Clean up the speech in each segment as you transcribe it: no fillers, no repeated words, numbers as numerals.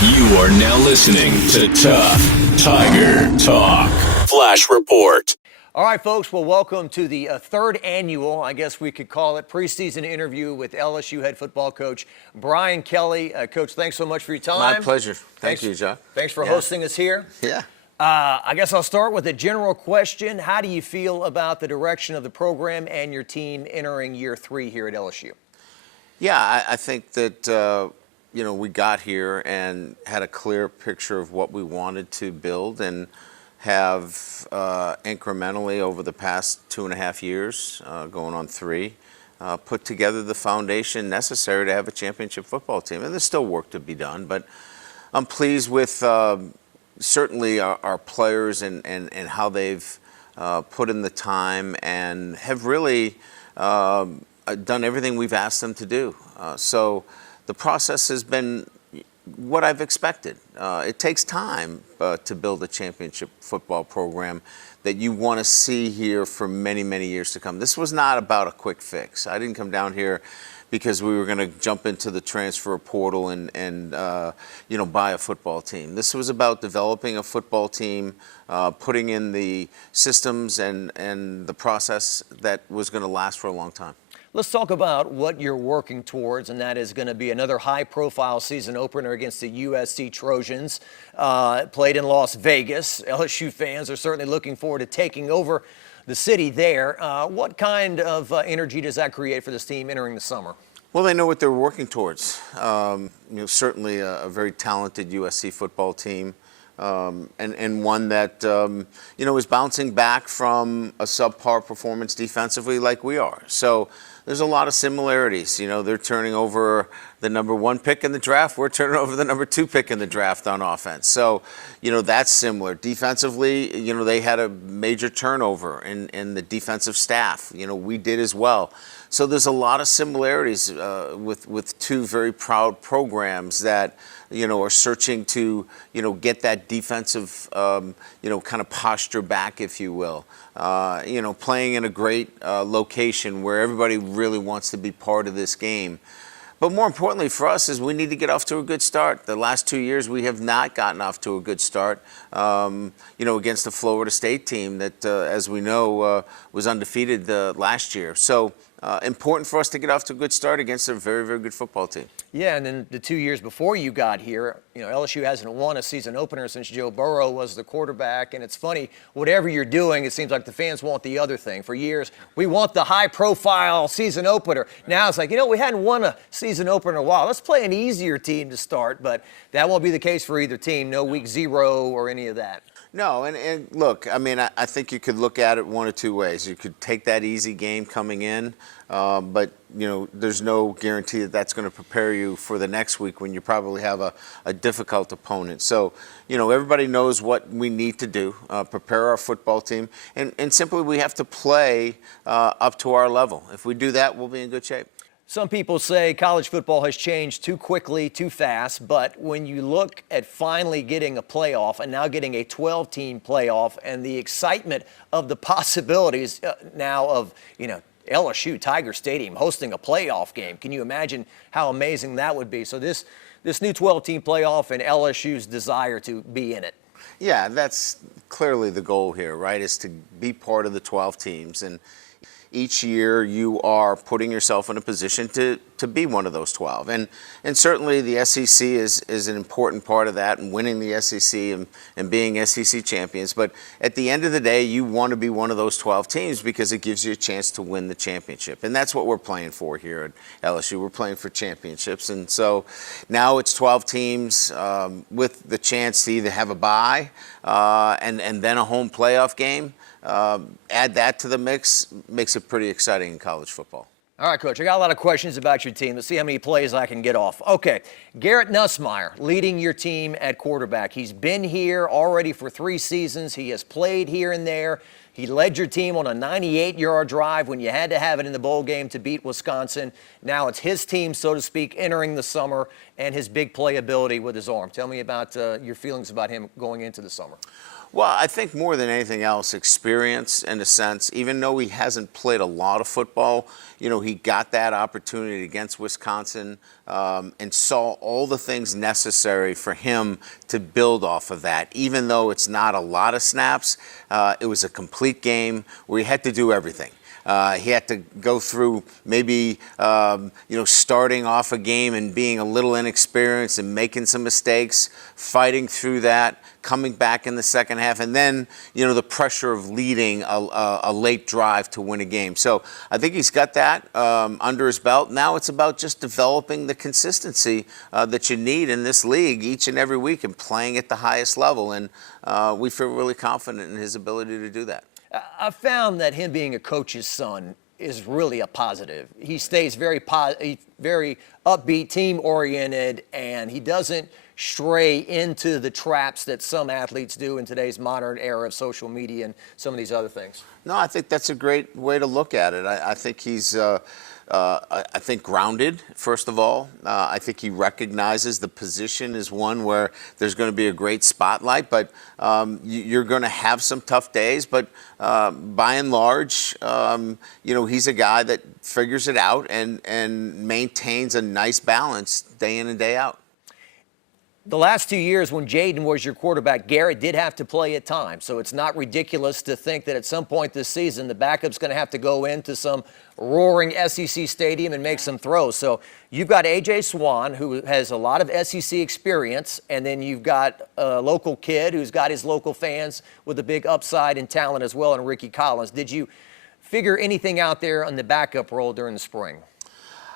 You are now listening to Tough Tiger Talk. Flash Report. All right, folks. Well, welcome to the third annual, I guess we could call it, preseason interview with LSU head football coach Brian Kelly. Coach, thanks so much for your time. My pleasure. Thank you, John. Thanks for hosting us here. Yeah. I guess I'll start with a general question. How do you feel about the direction of the program and your team entering year 3 here at LSU? Yeah, I think that, we got here and had a clear picture of what we wanted to build and have incrementally over the past 2.5 years, going on 3, put together the foundation necessary to have a championship football team. And there's still work to be done, but I'm pleased with certainly our players and how they've put in the time and have really done everything we've asked them to do. So the process has been what I've expected. It takes time to build a championship football program that you want to see here for many, many years to come. This was not about a quick fix. I didn't come down here because we were going to jump into the transfer portal and buy a football team. This was about developing a football team, putting in the systems and the process that was going to last for a long time. Let's talk about what you're working towards, and that is going to be another high-profile season opener against the USC Trojans, played in Las Vegas. LSU fans are certainly looking forward to taking over the city there. What kind of energy does that create for this team entering the summer? Well, they know what they're working towards. Certainly a very talented USC football team, and one that is bouncing back from a subpar performance defensively like we are. So there's a lot of similarities. They're turning over the number 1 pick in the draft. We're turning over the number 2 pick in the draft on offense. So, that's similar. Defensively, they had a major turnover in the defensive staff. We did as well. So there's a lot of similarities with 2 very proud programs that, are searching to, get that defensive, kind of posture back, if you will. Playing in a great location where everybody really wants to be part of this game. But more importantly for us is we need to get off to a good start. The last 2 years we have not gotten off to a good start, against the Florida State team that, as we know, was undefeated last year. So important for us to get off to a good start against a very, very good football team. Yeah, and then the 2 years before you got here, LSU hasn't won a season opener since Joe Burrow was the quarterback. And it's funny, whatever you're doing, it seems like the fans want the other thing. For years, we want the high-profile season opener. Now it's like, we hadn't won a season opener in a while. Let's play an easier team to start, but that won't be the case for either team. No week 0 or any of that. No, and look, I think you could look at it one of 2 ways. You could take that easy game coming in, but, there's no guarantee that that's going to prepare you for the next week when you probably have a difficult opponent. So, everybody knows what we need to do, prepare our football team, and simply we have to play up to our level. If we do that, we'll be in good shape. Some people say college football has changed too quickly, too fast, but when you look at finally getting a playoff and now getting a 12-team playoff and the excitement of the possibilities now of, LSU Tiger Stadium hosting a playoff game, can you imagine how amazing that would be? So this new 12-team playoff and LSU's desire to be in it. Yeah, that's clearly the goal here, right, is to be part of the 12 teams. And each year you are putting yourself in a position to be one of those 12. And certainly the SEC is an important part of that, and winning the SEC and being SEC champions. But at the end of the day, you want to be one of those 12 teams because it gives you a chance to win the championship. And that's what we're playing for here at LSU. We're playing for championships. And so now it's 12 teams with the chance to either have a bye and then a home playoff game. Add that to the mix, makes it pretty exciting in college football. All right, Coach, I got a lot of questions about your team. Let's see how many plays I can get off. Okay, Garrett Nussmeier leading your team at quarterback. He's been here already for 3 seasons. He has played here and there. He led your team on a 98-yard drive when you had to have it in the bowl game to beat Wisconsin. Now it's his team, so to speak, entering the summer and his big playability with his arm. Tell me about your feelings about him going into the summer. Well, I think more than anything else, experience in a sense. Even though he hasn't played a lot of football, he got that opportunity against Wisconsin and saw all the things necessary for him to build off of that. Even though it's not a lot of snaps, it was a complete game where he had to do everything. He had to go through maybe, starting off a game and being a little inexperienced and making some mistakes, fighting through that, coming back in the second half, and then, the pressure of leading a late drive to win a game. So I think he's got that under his belt. Now it's about just developing the consistency that you need in this league each and every week and playing at the highest level. And we feel really confident in his ability to do that. I found that him being a coach's son is really a positive. He stays very upbeat, team-oriented, and he doesn't stray into the traps that some athletes do in today's modern era of social media and some of these other things. No, I think that's a great way to look at it. I think he's I think grounded, first of all. I think he recognizes the position is one where there's going to be a great spotlight, but you're going to have some tough days. But by and large, he's a guy that figures it out and maintains a nice balance day in and day out. The last 2 years when Jaden was your quarterback, Garrett did have to play at times. So it's not ridiculous to think that at some point this season, the backup's going to have to go into some roaring SEC stadium and make some throws. So you've got A.J. Swan, who has a lot of SEC experience, and then you've got a local kid who's got his local fans with a big upside and talent as well, and Ricky Collins. Did you figure anything out there on the backup role during the spring?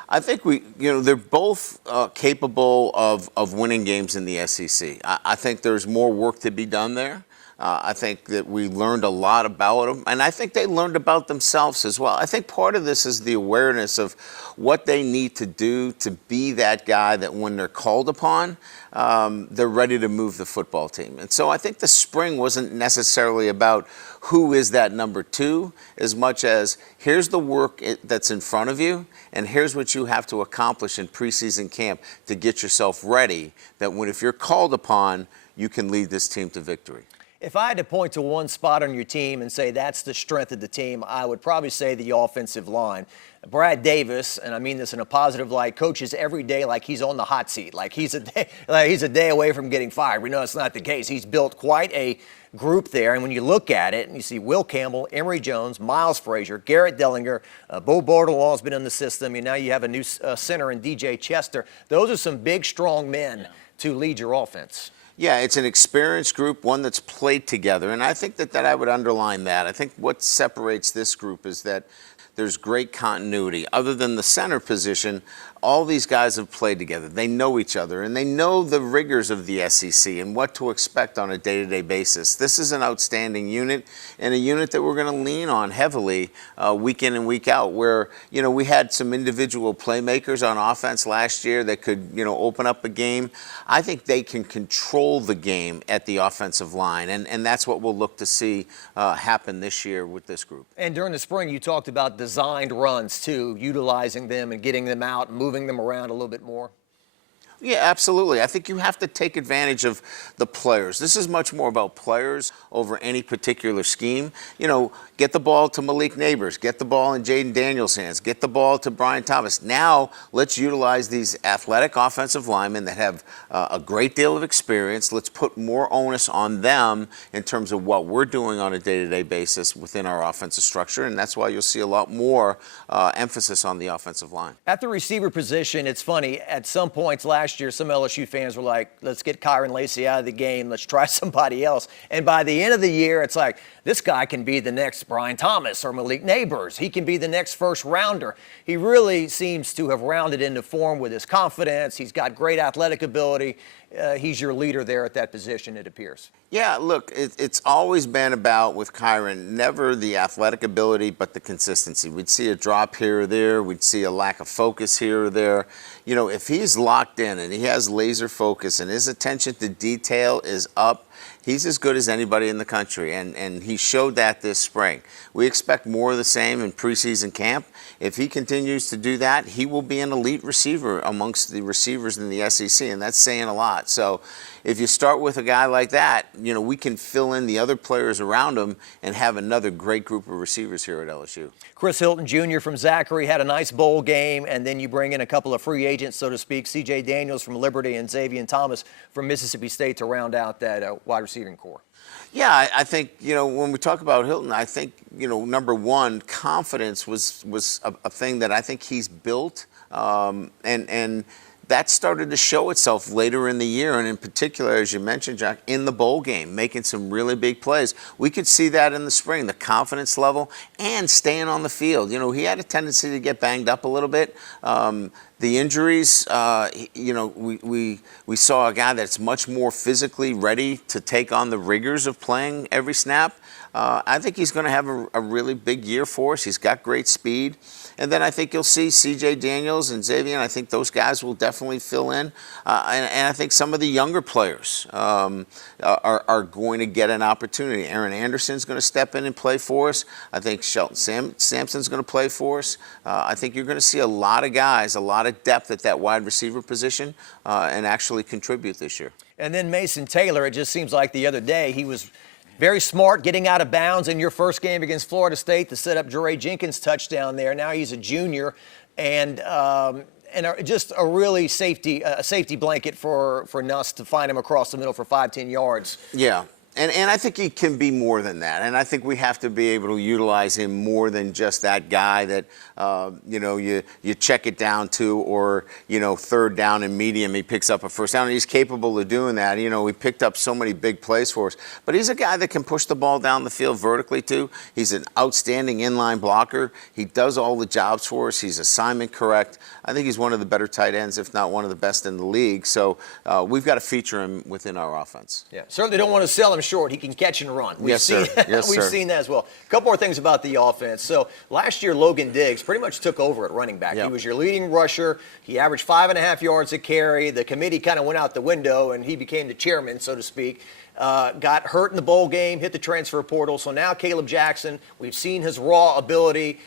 I think they're both capable of winning games in the SEC. I think there's more work to be done there. I think that we learned a lot about them, and I think they learned about themselves as well. I think part of this is the awareness of what they need to do to be that guy that when they're called upon, they're ready to move the football team. And so I think the spring wasn't necessarily about who is that number two as much as here's the work that's in front of you, and here's what you have to accomplish in preseason camp to get yourself ready that if you're called upon, you can lead this team to victory. If I had to point to one spot on your team and say that's the strength of the team, I would probably say the offensive line. Brad Davis, and I mean this in a positive light, coaches every day like he's on the hot seat, like he's a day away from getting fired. We know it's not the case. He's built quite a group there, and when you look at it, and you see Will Campbell, Emory Jones, Miles Frazier, Garrett Dellinger, Bo Bordelon's been in the system, and now you have a new center in DJ Chester. Those are some big, strong men to lead your offense. Yeah, it's an experienced group, one that's played together, and I think that I would underline that. I think what separates this group is that there's great continuity. Other than the center position, all these guys have played together. They know each other, and they know the rigors of the SEC and what to expect on a day-to-day basis. This is an outstanding unit, and a unit that we're going to lean on heavily week in and week out, where, we had some individual playmakers on offense last year that could, open up a game. I think they can control the game at the offensive line, and that's what we'll look to see happen this year with this group. And during the spring, you talked about designed runs, too, utilizing them and getting them out and moving them around a little bit more. Yeah, absolutely. I think you have to take advantage of the players. This is much more about players over any particular scheme. Get the ball to Malik Neighbors, get the ball in Jaden Daniels' hands, get the ball to Brian Thomas. Now, let's utilize these athletic offensive linemen that have a great deal of experience. Let's put more onus on them in terms of what we're doing on a day-to-day basis within our offensive structure, and that's why you'll see a lot more emphasis on the offensive line. At the receiver position, it's funny, at some points last year, some LSU fans were like, let's get Kyron Lacey out of the game, let's try somebody else. And by the end of the year, it's like, this guy can be the next Brian Thomas or Malik Neighbors. He can be the next first rounder. He really seems to have rounded into form with his confidence. He's got great athletic ability. He's your leader there at that position, it appears. Yeah, look, it's always been about, with Kyron, never the athletic ability, but the consistency. We'd see a drop here or there. We'd see a lack of focus here or there. If he's locked in and he has laser focus and his attention to detail is up, he's as good as anybody in the country, and he showed that this spring. We expect more of the same in preseason camp. If he continues to do that, he will be an elite receiver amongst the receivers in the SEC, and that's saying a lot. So if you start with a guy like that, we can fill in the other players around him and have another great group of receivers here at LSU. Chris Hilton Jr. from Zachary had a nice bowl game, and then you bring in a couple of free agents, so to speak, C.J. Daniels from Liberty and Xavier Thomas from Mississippi State to round out that wide receiving core. Yeah, I think, when we talk about Hilton, I think, number one, confidence was a thing that I think he's built, and that started to show itself later in the year, and in particular, as you mentioned, Jack, in the bowl game, making some really big plays. We could see that in the spring, the confidence level and staying on the field. He had a tendency to get banged up a little bit. The injuries, we saw a guy that's much more physically ready to take on the rigors of playing every snap. I think he's going to have a really big year for us. He's got great speed. And then I think you'll see C.J. Daniels and Xavier, and I think those guys will definitely fill in. And I think some of the younger players are going to get an opportunity. Aaron Anderson's going to step in and play for us. I think Shelton Sampson's going to play for us. I think you're going to see a lot of guys, a lot of depth at that wide receiver position and actually contribute this year. And then Mason Taylor, it just seems like the other day he was very smart getting out of bounds in your first game against Florida State to set up Jeray Jenkins' touchdown there. Now he's a junior, and just a really safety blanket for Nuss to find him across the middle for 5-10 yards. Yeah. And I think he can be more than that. And I think we have to be able to utilize him more than just that guy that, you check it down to, or, third down and medium, he picks up a first down. And he's capable of doing that. He picked up so many big plays for us. But he's a guy that can push the ball down the field vertically, too. He's an outstanding inline blocker. He does all the jobs for us. He's assignment correct. I think he's one of the better tight ends, if not one of the best in the league. So we've got to feature him within our offense. Yeah, certainly don't want to sell him short. He can catch and run. We've seen that as well. A couple more things about the offense. So last year, Logan Diggs pretty much took over at running back. Yep. He was your leading rusher. He averaged 5.5 yards a carry. The committee kind of went out the window, and he became the chairman, so to speak. Got hurt in the bowl game, hit the transfer portal. So now Caleb Jackson, we've seen his raw ability.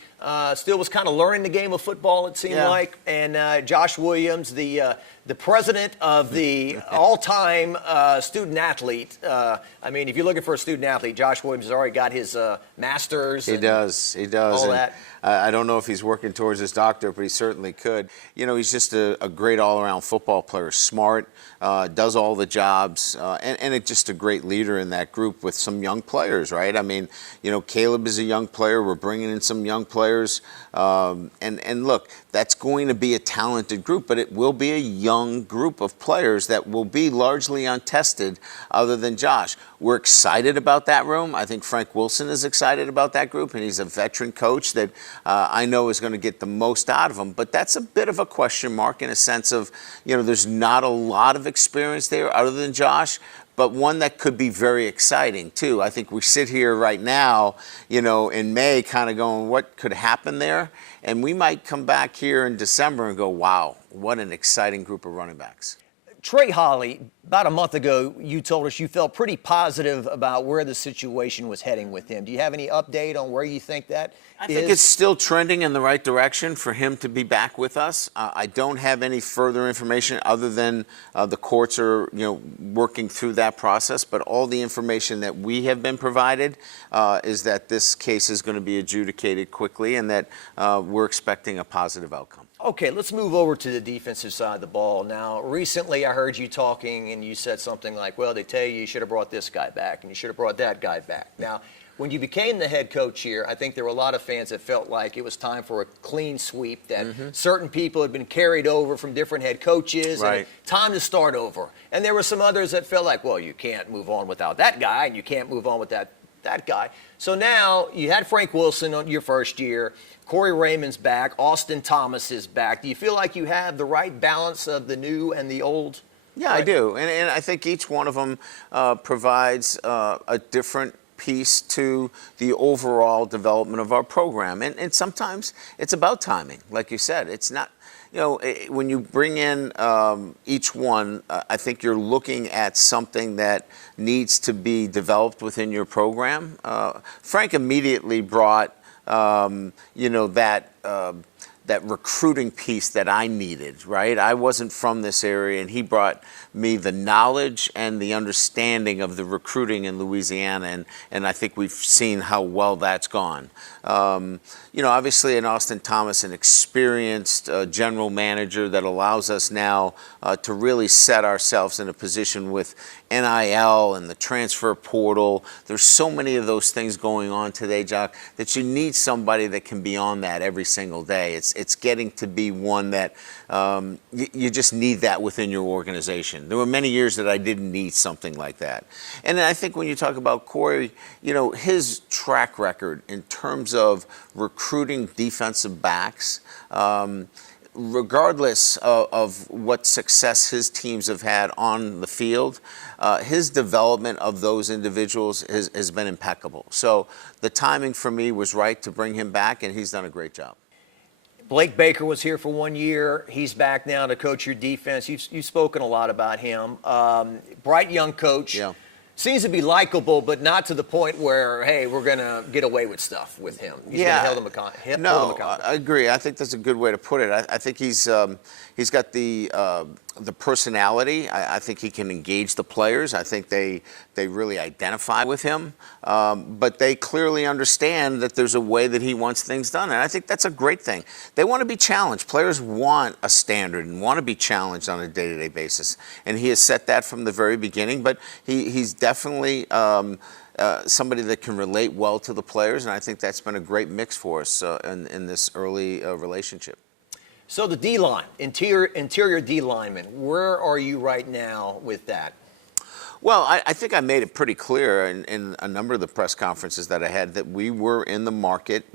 Still was kind of learning the game of football, it seemed like. And Josh Williams, the president of the all-time student athlete. I mean, if you're looking for a student athlete, Josh Williams has already got his master's. He does. All that. I don't know if he's working towards his doctorate, but he certainly could. He's just a great all-around football player, smart, does all the jobs, and it's just a great leader in that group with some young players, right? I mean, Caleb is a young player. We're bringing in some young players. And look, that's going to be a talented group, but it will be a young group of players that will be largely untested other than Josh. We're excited about that room. I think Frank Wilson is excited about that group, and he's a veteran coach that I know is going to get the most out of them. But that's a bit of a question mark in a sense of, there's not a lot of experience there other than Josh, but one that could be very exciting, too. I think we sit here right now, in May kind of going, what could happen there? And we might come back here in December and go, wow, what an exciting group of running backs. Trey Holly, about a month ago, you told us you felt pretty positive about where the situation was heading with him. Do you have any update on where you think that is? I think it's still trending in the right direction for him to be back with us. I don't have any further information other than the courts are, working through that process. But all the information that we have been provided is that this case is going to be adjudicated quickly and that we're expecting a positive outcome. Okay, let's move over to the defensive side of the ball. Now, recently I heard you talking and you said something like, well, they tell you should have brought this guy back and you should have brought that guy back. Now, when you became the head coach here, I think there were a lot of fans that felt like it was time for a clean sweep, that certain people had been carried over from different head coaches, and time to start over. And there were some others that felt like, well, you can't move on without that guy and you can't move on with that guy. So now you had Frank Wilson on your first year. Corey Raymond's back. Austin Thomas is back. Do you feel like you have the right balance of the new and the old? Yeah, I do. And I think each one of them provides a different piece to the overall development of our program. And sometimes it's about timing, like you said. It's not, when you bring in each one, I think you're looking at something that needs to be developed within your program. Frank immediately brought, that recruiting piece that I needed, right? I wasn't from this area, and he brought me the knowledge and the understanding of the recruiting in Louisiana, and I think we've seen how well that's gone. Obviously in Austin Thomas, an experienced general manager that allows us now to really set ourselves in a position with NIL and the transfer portal. There's so many of those things going on today, Jock, that you need somebody that can be on that every single day. It's getting to be one that you just need that within your organization. There were many years that I didn't need something like that. And I think when you talk about Corey, his track record in terms of recruiting defensive backs, regardless of what success his teams have had on the field, his development of those individuals has been impeccable. So the timing for me was right to bring him back, and he's done a great job. Blake Baker was here for 1 year. He's back now to coach your defense. You've spoken a lot about him. Bright young coach. Yeah. Seems to be likable, but not to the point where, hey, we're going to get away with stuff with him. He's going to hold him accountable. No, I agree. I think that's a good way to put it. I think he's got the personality. I think he can engage the players. I think they really identify with him. But they clearly understand that there's a way that he wants things done. And I think that's a great thing. They want to be challenged. Players want a standard and want to be challenged on a day-to-day basis. And he has set that from the very beginning. But he's definitely somebody that can relate well to the players. And I think that's been a great mix for us in this early relationship. So the D-line, interior D lineman, where are you right now with that? Well, I think I made it pretty clear in a number of the press conferences that I had that we were in the market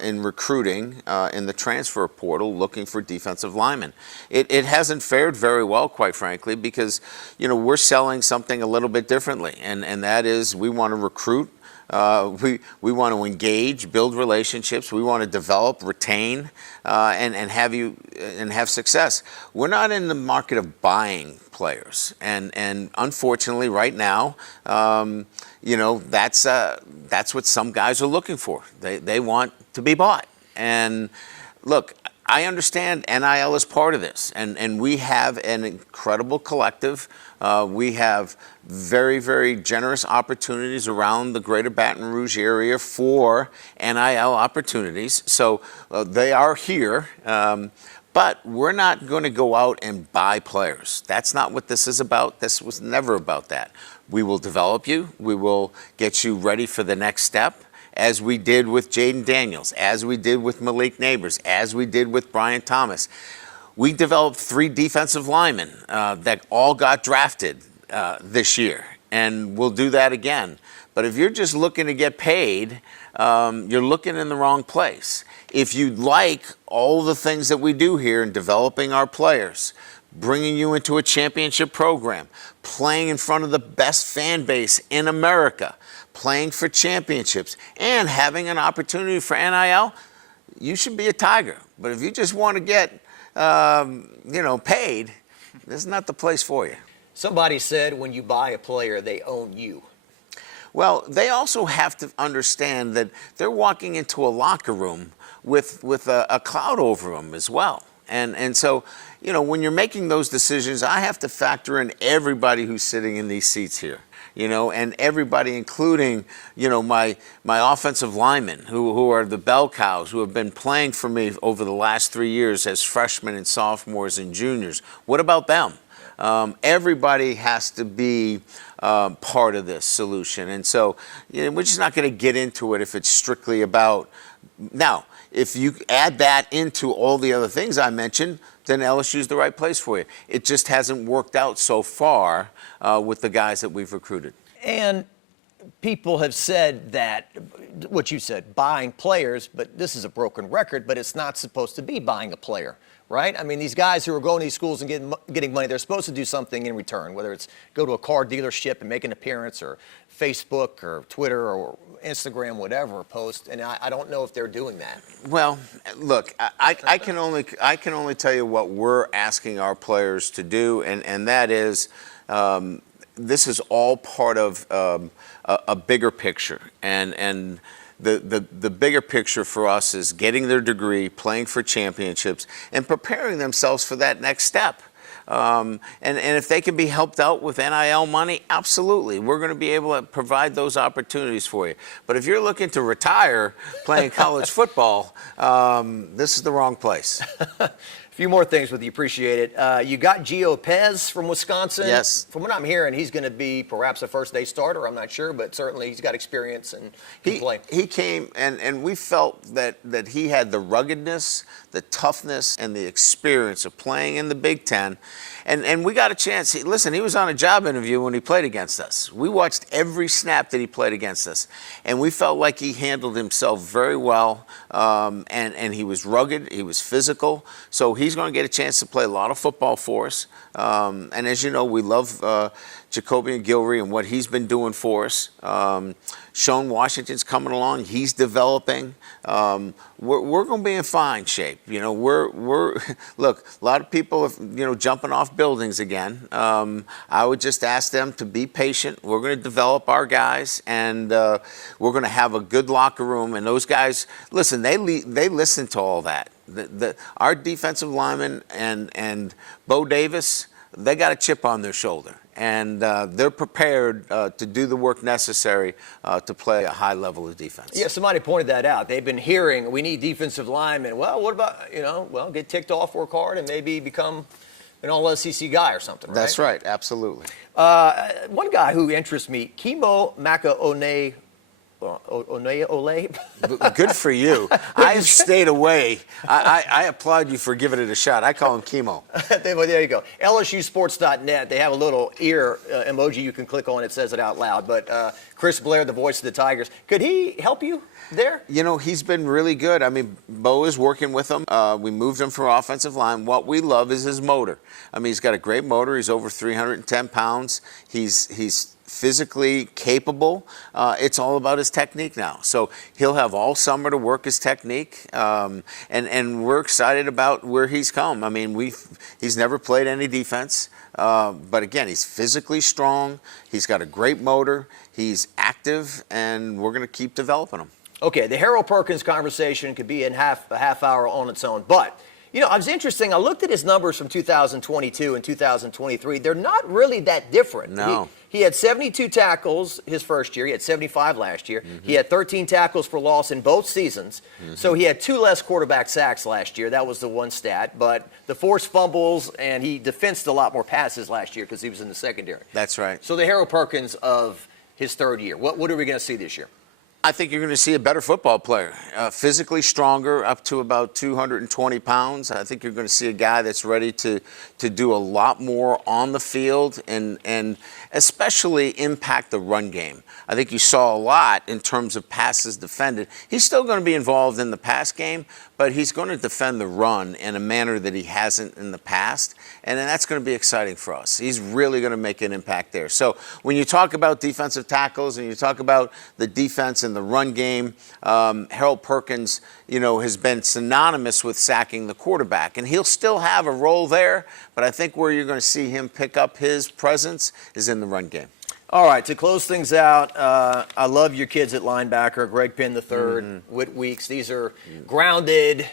in recruiting in the transfer portal looking for defensive linemen. It hasn't fared very well, quite frankly, because we're selling something a little bit differently, and that is we want to recruit. We want to engage, build relationships. We want to develop, retain, and have success. We're not in the market of buying players, and unfortunately, right now, that's what some guys are looking for. They want to be bought. And look, I understand NIL is part of this, and we have an incredible collective. We have very, very generous opportunities around the greater Baton Rouge area for NIL opportunities. So they are here, but we're not going to go out and buy players. That's not what this is about. This was never about that. We will develop you. We will get you ready for the next step, as we did with Jaden Daniels, as we did with Malik Neighbors, as we did with Brian Thomas. We developed 3 defensive linemen that all got drafted this year, and we'll do that again. But if you're just looking to get paid, you're looking in the wrong place. If you like all the things that we do here in developing our players, bringing you into a championship program, playing in front of the best fan base in America, playing for championships, and having an opportunity for NIL, you should be a Tiger. But if you just want to get paid, this is not the place for you. Somebody said when you buy a player, they own you. Well, they also have to understand that they're walking into a locker room with a cloud over them as well. And so, when you're making those decisions, I have to factor in everybody who's sitting in these seats here. And everybody, including, my offensive linemen who are the bell cows, who have been playing for me over the last 3 years as freshmen and sophomores and juniors. What about them? Everybody has to be part of this solution. And so we're just not going to get into it if it's strictly about. Now, if you add that into all the other things I mentioned, then LSU is the right place for you. It just hasn't worked out so far with the guys that we've recruited. And people have said that, what you said, buying players, but this is a broken record, but it's not supposed to be buying a player, right? I mean, these guys who are going to these schools and getting money, they're supposed to do something in return, whether it's go to a car dealership and make an appearance, or Facebook or Twitter or Instagram, whatever, post. And I don't know if they're doing that. Well, look, I can only tell you what we're asking our players to do, and that is, this is all part of a bigger picture, and the bigger picture for us is getting their degree, playing for championships, and preparing themselves for that next step. And if they can be helped out with NIL money, absolutely. We're going to be able to provide those opportunities for you. But if you're looking to retire playing college football, this is the wrong place. A few more things with you. Appreciate it. You got Gio Pez from Wisconsin. Yes. From what I'm hearing, he's going to be perhaps a first-day starter. I'm not sure, but certainly he's got experience and can play. He came, and we felt that he had the ruggedness, the toughness, and the experience of playing in the Big Ten. And we got a chance. Listen, he was on a job interview when he played against us. We watched every snap that he played against us. And we felt like he handled himself very well. And he was rugged. He was physical. So he's going to get a chance to play a lot of football for us. And as you know, we love Jacoby and Gilry and what he's been doing for us. Sean Washington's coming along. He's developing. We're going to be in fine shape. You know, we're look, a lot of people are, jumping off buildings again. I would just ask them to be patient. We're going to develop our guys, and we're going to have a good locker room. And those guys, listen, they listen to all that. Our defensive linemen and Bo Davis, they got a chip on their shoulder. And they're prepared to do the work necessary to play a high level of defense. Yeah, somebody pointed that out. They've been hearing we need defensive linemen. Well, what about, get ticked off, work hard, and maybe become an all-SEC guy or something, right? That's right, absolutely. One guy who interests me, Kimo Makaone. Ole. Good for you. I have stayed away. I applaud you for giving it a shot. I call him Chemo. There you go. LSUsports.net. They have a little ear emoji you can click on. It says it out loud. But Chris Blair, the voice of the Tigers, could he help you there? He's been really good. I mean, Bo is working with him. We moved him for offensive line. What we love is his motor. I mean, he's got a great motor. He's over 310 pounds. He's physically capable. It's all about his technique now. So he'll have all summer to work his technique, and we're excited about where he's come. I mean, he's never played any defense, but again, he's physically strong. He's got a great motor. He's active, and we're going to keep developing him. Okay, the Harold Perkins conversation could be a half hour on its own, but it was interesting. I looked at his numbers from 2022 and 2023. They're not really that different. No. He had 72 tackles his first year. He had 75 last year. Mm-hmm. He had 13 tackles for loss in both seasons. Mm-hmm. So he had 2 less quarterback sacks last year. That was the one stat. But the forced fumbles, and he defensed a lot more passes last year because he was in the secondary. That's right. So the Harold Perkins of his third year. What are we going to see this year? I think you're going to see a better football player, physically stronger, up to about 220 pounds. I think you're going to see a guy that's ready to do a lot more on the field and especially impact the run game. I think you saw a lot in terms of passes defended. He's still going to be involved in the pass game, but he's going to defend the run in a manner that he hasn't in the past, and that's going to be exciting for us. He's really going to make an impact there. So when you talk about defensive tackles and you talk about the defense and the run game, Harold Perkins, has been synonymous with sacking the quarterback, and he'll still have a role there, but I think where you're going to see him pick up his presence is in the run game. All right, to close things out, I love your kids at linebacker, Greg Penn III, Whit Weeks. These are grounded,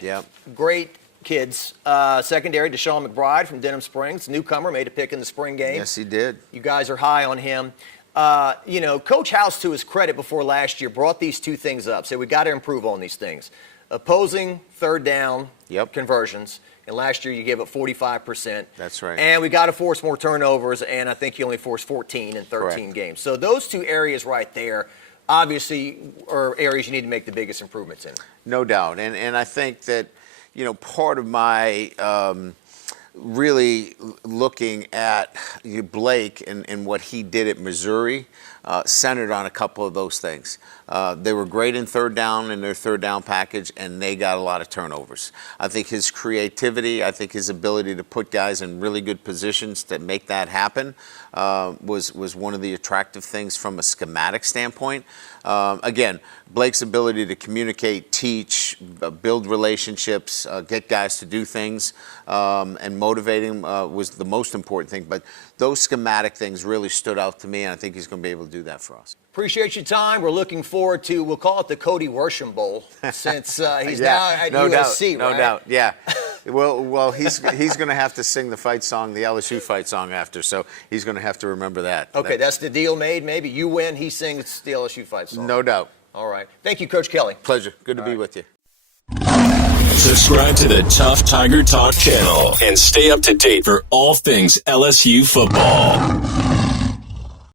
great kids. Secondary, Deshaun McBride from Denham Springs, newcomer, made a pick in the spring game. Yes, he did. You guys are high on him. Coach House, to his credit, before last year, brought these two things up. Said we got to improve on these things. Opposing third down conversions. And last year you gave up 45%. That's right. And we got to force more turnovers, and I think you only forced 14 in 13 games. So those two areas right there obviously are areas you need to make the biggest improvements in. No doubt. And I think that, part of my really looking at Blake and what he did at Missouri, centered on a couple of those things. They were great in third down in their third down package, and they got a lot of turnovers. I think his creativity, I think his ability to put guys in really good positions to make that happen was one of the attractive things from a schematic standpoint. Again, Blake's ability to communicate, teach, build relationships, get guys to do things, and motivating was the most important thing. But those schematic things really stood out to me, and I think he's going to be able to do that for us. Appreciate your time. We're looking forward to, we'll call it the Cody Worsham Bowl, since he's now at USC, no right? doubt, yeah. Well, he's going to have to sing the fight song, the LSU fight song after, so he's going to have to remember that. Okay, that's the deal made, maybe. You win, he sings the LSU fight song. No doubt. All right. Thank you, Coach Kelly. Pleasure. Good to be with you. Subscribe to the Tough Tiger Talk channel and stay up to date for all things LSU football.